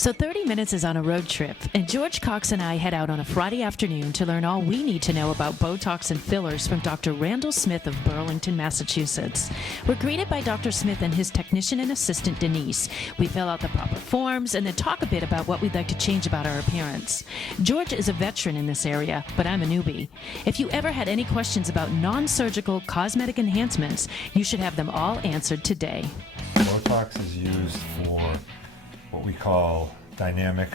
So 30 Minutes is on a road trip, and George Cox and I head out on a Friday afternoon to learn all we need to know about Botox and fillers from Dr. Randall Smith of Burlington, Massachusetts. We're greeted by Dr. Smith and his technician and assistant, Denise. We fill out the proper forms and then talk a bit about what we'd like to change about our appearance. George is a veteran in this area, but I'm a newbie. If you ever had any questions about non-surgical cosmetic enhancements, you should have them all answered today. Botox is used for what we call dynamic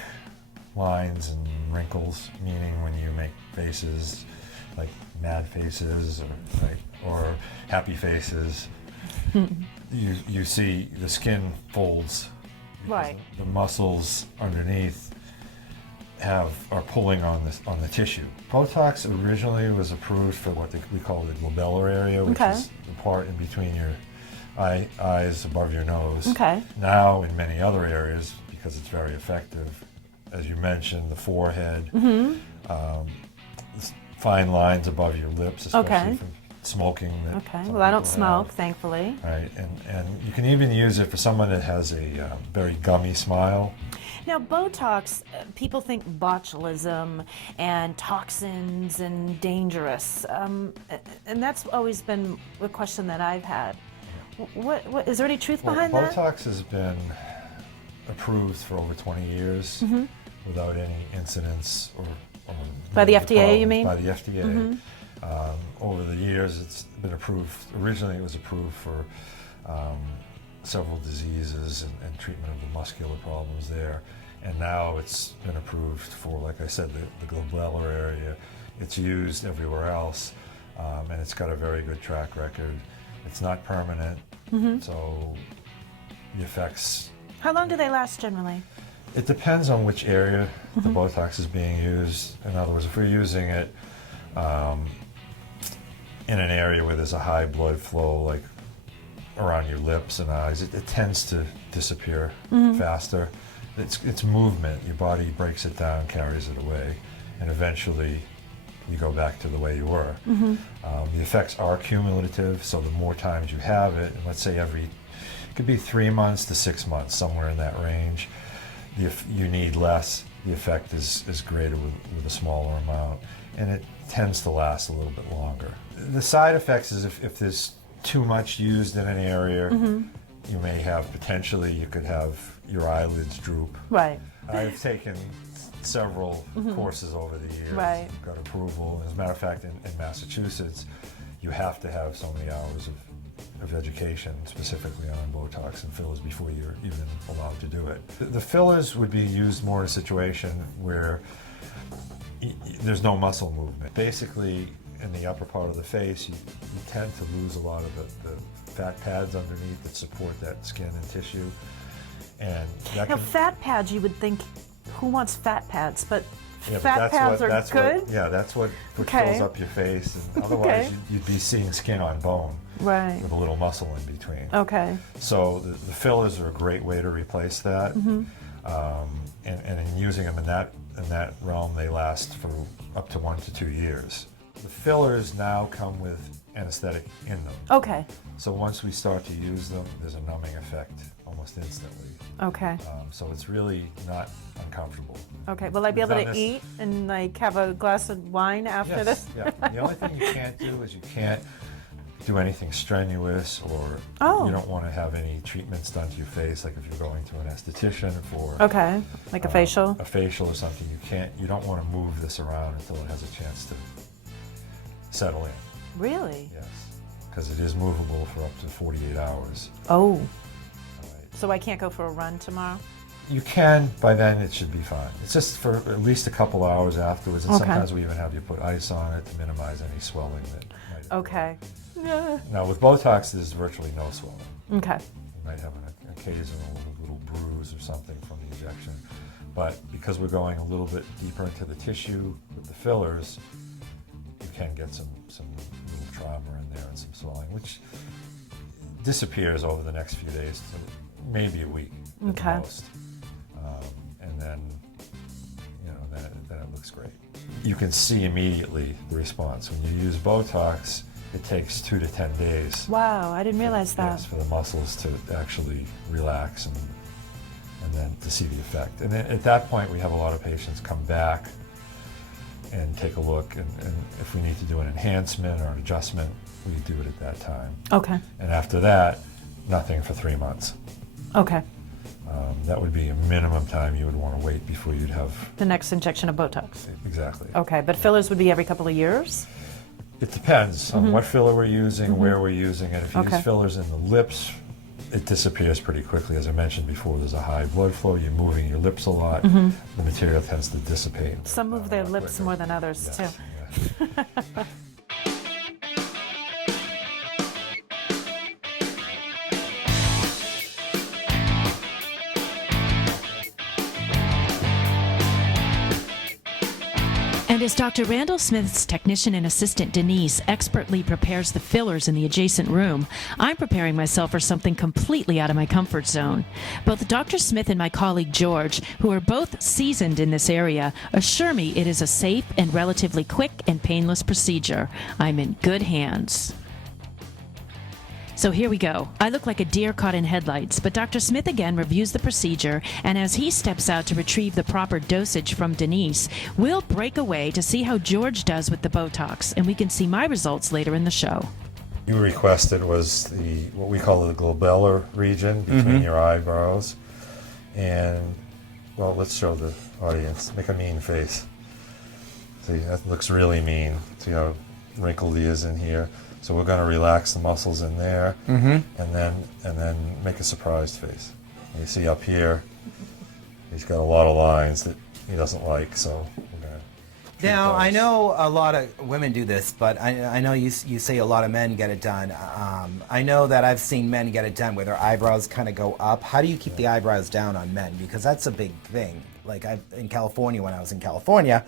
lines and wrinkles, meaning when you make faces like mad faces or happy faces, you see the skin folds. Right. The muscles underneath are pulling on the tissue. Botox originally was approved for what we call the glabellar area, which is the part in between your eyes above your nose. Okay. Now in many other areas, because it's very effective, as you mentioned, the forehead, fine lines above your lips, especially from smoking. Well, I don't smoke, thankfully. Right, and you can even use it for someone that has a very gummy smile. Now, Botox, people think botulism and toxins and dangerous, and that's always been a question that I've had. What is there any truth behind that? Botox has been approved for over 20 years without any incidents or by the FDA, problems. you mean? By the FDA. Over the years, it's been approved. Originally, it was approved for several diseases and treatment of the muscular problems there. And now it's been approved for, like I said, the glabellar area. It's used everywhere else, and it's got a very good track record. It's not permanent, so the effects... How long do they last generally? It depends on which area the Botox is being used. In other words, if we're using it in an area where there's a high blood flow, like around your lips and eyes, it tends to disappear faster. It's movement. Your body breaks it down, carries it away, and eventually you go back to the way you were. The effects are cumulative, so the more times you have it, and let's say it could be 3 months to 6 months, somewhere in that range, you need less. The effect is greater with a smaller amount, and it tends to last a little bit longer. The side effects is if there's too much used in an area, you may have you could have your eyelids droop. Right. I've taken several courses over the years. Right. Got approval. As a matter of fact, in Massachusetts, you have to have so many hours of education specifically on Botox and fillers before you're even allowed to do it. The fillers would be used more in a situation where there's no muscle movement. Basically, in the upper part of the face, you tend to lose a lot of the fat pads underneath that support that skin and tissue. And that now, fat pads, you would think, who wants fat pads? But fat pads are good? That's what fills up your face. And otherwise, you'd be seeing skin on bone with a little muscle in between. Okay. So the fillers are a great way to replace that. And in using them in that realm, they last for up to 1 to 2 years. The fillers now come with anesthetic in them. Okay. So once we start to use them, there's a numbing effect almost instantly. Okay. So it's really not uncomfortable. Okay. Will I be able to eat and like have a glass of wine after this? Yeah. The only thing you can't do is you can't do anything strenuous, or you don't want to have any treatments done to your face, like if you're going to an esthetician for like a facial. A facial or something. You don't want to move this around until it has a chance to settle in. Really? Yes, because it is movable for up to 48 hours. Oh. Right. So I can't go for a run tomorrow? You can. By then it should be fine. It's just for at least a couple hours afterwards, and sometimes we even have you put ice on it to minimize any swelling that might Okay. Now with Botox, there's virtually no swelling. Okay. You might have an occasional little bruise or something from the injection, but because we're going a little bit deeper into the tissue with the fillers, you can get some little trauma in there and some swelling, which disappears over the next few days to maybe a week at the most. And then, then it looks great. You can see immediately the response. When you use Botox, it takes 2 to 10 days. Wow, I didn't realize that. Yes, for the muscles to actually relax and then to see the effect. And then at that point, we have a lot of patients come back and take a look, and if we need to do an enhancement or an adjustment, we do it at that time. Okay. And after that, nothing for 3 months. Okay. That would be a minimum time you would want to wait before you'd have... The next injection of Botox. Exactly. Okay, but fillers would be every couple of years? It depends on what filler we're using, where we're using it. If you Okay. use fillers in the lips, it disappears pretty quickly. As I mentioned before, there's a high blood flow, you're moving your lips a lot, the material tends to dissipate. Some move their a lot lips quicker. more than others, Yes, too. yes. And as Dr. Randall Smith's technician and assistant Denise expertly prepares the fillers in the adjacent room, I'm preparing myself for something completely out of my comfort zone. Both Dr. Smith and my colleague George, who are both seasoned in this area, assure me it is a safe and relatively quick and painless procedure. I'm in good hands. So here we go. I look like a deer caught in headlights, but Dr. Smith again reviews the procedure, and as he steps out to retrieve the proper dosage from Denise, we'll break away to see how George does with the Botox, and we can see my results later in the show. You requested was what we call the glabellar region between your eyebrows. And, well, let's show the audience. Make a mean face. See, that looks really mean. See how wrinkled he is in here? So we're going to relax the muscles in there, and then make a surprised face. And you see up here, he's got a lot of lines that he doesn't like, so we're going to... Now, I know a lot of women do this, but I know you say a lot of men get it done. I know that I've seen men get it done where their eyebrows kind of go up. How do you keep the eyebrows down on men? Because that's a big thing. Like in California, when I was in California,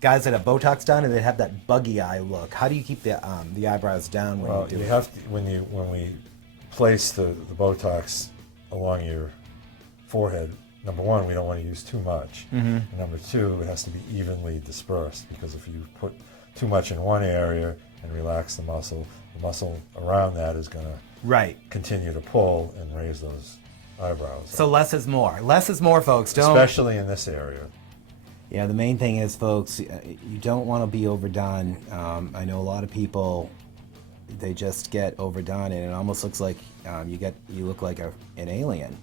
guys that have Botox done and they have that buggy eye look. How do you keep the eyebrows down when you do you it? have to, when we place the Botox along your forehead, number one, we don't want to use too much. And number two, it has to be evenly dispersed, because if you put too much in one area and relax the muscle around that is going to continue to pull and raise those eyebrows. So less is more. Less is more, folks. Don't. Especially in this area. Yeah, the main thing is, folks, you don't want to be overdone. I know a lot of people, they just get overdone, and it almost looks like you look like an alien.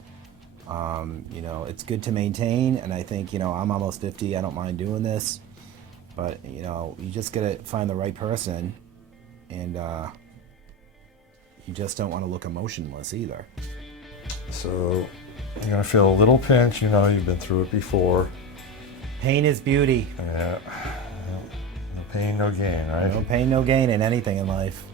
You know, it's good to maintain, and I think, you know, I'm almost 50. I don't mind doing this, but you know, you just gotta find the right person, and you just don't want to look emotionless either. So you're gonna feel a little pinch. You know, you've been through it before. Pain is beauty. Yeah. No pain, no gain, right? No pain, no gain in anything in life.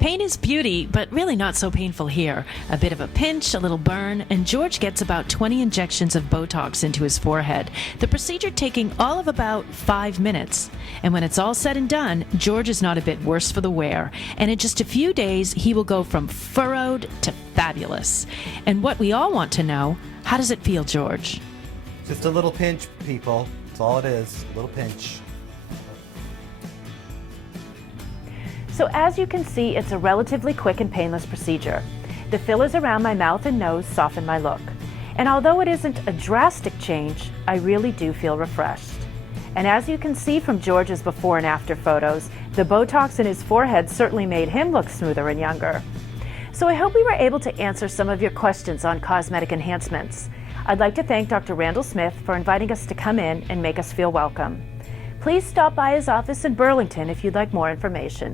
Pain is beauty, but really not so painful here. A bit of a pinch, a little burn, and George gets about 20 injections of Botox into his forehead. The procedure taking all of about 5 minutes. And when it's all said and done, George is not a bit worse for the wear. And in just a few days, he will go from furrowed to fabulous. And what we all want to know, how does it feel, George? Just a little pinch, people. That's all it is. A little pinch. So as you can see, it's a relatively quick and painless procedure. The fillers around my mouth and nose soften my look. And although it isn't a drastic change, I really do feel refreshed. And as you can see from George's before and after photos, the Botox in his forehead certainly made him look smoother and younger. So I hope we were able to answer some of your questions on cosmetic enhancements. I'd like to thank Dr. Randall Smith for inviting us to come in and make us feel welcome. Please stop by his office in Burlington if you'd like more information.